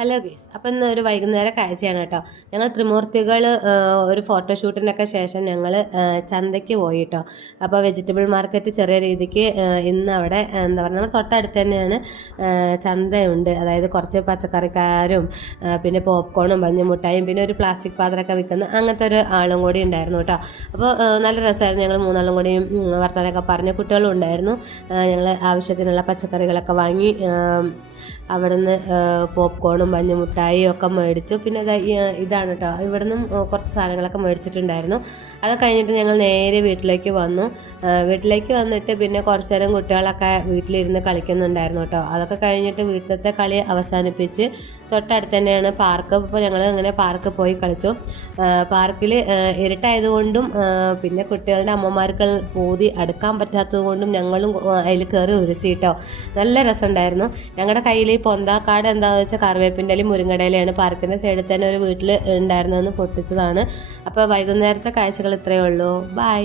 Hello guys, അപ്പം ഇന്ന് ഒരു വൈകുന്നേര കാഴ്ചയാണ് കേട്ടോ. ഞങ്ങൾ ത്രിമൂർത്തികൾ ഒരു ഫോട്ടോഷൂട്ടിനൊക്കെ ശേഷം ഞങ്ങൾ ചന്തയ്ക്ക് പോയി കേട്ടോ. അപ്പോൾ വെജിറ്റബിൾ മാർക്കറ്റ് ചെറിയ രീതിക്ക് ഇന്ന് അവിടെ എന്താ പറയുക, നമ്മൾ തൊട്ടടുത്ത് തന്നെയാണ് ചന്തയുണ്ട്. അതായത് കുറച്ച് പച്ചക്കറിക്കാരും പിന്നെ പോപ്കോണും മഞ്ഞുമുട്ടായും പിന്നെ ഒരു പ്ലാസ്റ്റിക് പാത്രമൊക്കെ വിൽക്കുന്ന അങ്ങനത്തെ ഒരു ആളും കൂടി ഉണ്ടായിരുന്നു കേട്ടോ. അപ്പോൾ നല്ല രസമായിരുന്നു. ഞങ്ങൾ മൂന്നാളും കൂടിയും വർത്തമാനമൊക്കെ പറഞ്ഞ കുട്ടികളും ഉണ്ടായിരുന്നു. ഞങ്ങൾ ആവശ്യത്തിനുള്ള പച്ചക്കറികളൊക്കെ വാങ്ങി അവിടുന്ന് പോപ്കോണും മഞ്ഞുമുട്ടായും ഒക്കെ മേടിച്ചു. പിന്നെ ഇതാണ് കേട്ടോ, ഇവിടുന്നും കുറച്ച് സാധനങ്ങളൊക്കെ മേടിച്ചിട്ടുണ്ടായിരുന്നു. അത് കഴിഞ്ഞിട്ട് ഞങ്ങൾ നേരെ വീട്ടിലേക്ക് വന്നു. വീട്ടിലേക്ക് വന്നിട്ട് പിന്നെ കുറച്ച് നേരം കുട്ടികളൊക്കെ വീട്ടിലിരുന്ന് കളിക്കുന്നുണ്ടായിരുന്നു കേട്ടോ. അതൊക്കെ കഴിഞ്ഞിട്ട് വീട്ടിലത്തെ കളി അവസാനിപ്പിച്ച് തൊട്ടടുത്ത് തന്നെയാണ് പാർക്ക്. ഇപ്പോൾ ഞങ്ങൾ ഇങ്ങനെ പാർക്ക് പോയി കളിച്ചു. പാർക്കിൽ ഇരുട്ടായതുകൊണ്ടും പിന്നെ കുട്ടികളുടെ അമ്മമാർക്ക് പൂതി അടുക്കാൻ പറ്റാത്തത് കൊണ്ടും ഞങ്ങളും അതിൽ കയറി ഉരസിട്ടോ. നല്ല രസമുണ്ടായിരുന്നു. ഞങ്ങളുടെ കയ്യിൽ പൊന്താക്കാട് എന്താണെന്ന് വെച്ചാൽ കറിവേപ്പിൻ്റെ ഇലയും മുരിങ്ങടയിലാണ്. പാർക്കിൻ്റെ സൈഡിൽ തന്നെ ഒരു വീട്ടിൽ ഉണ്ടായിരുന്നതെന്ന് പൊട്ടിച്ചതാണ്. അപ്പോൾ വൈകുന്നേരത്തെ കാഴ്ചകൾ ഇത്രയേ ഉള്ളൂ. ബൈ.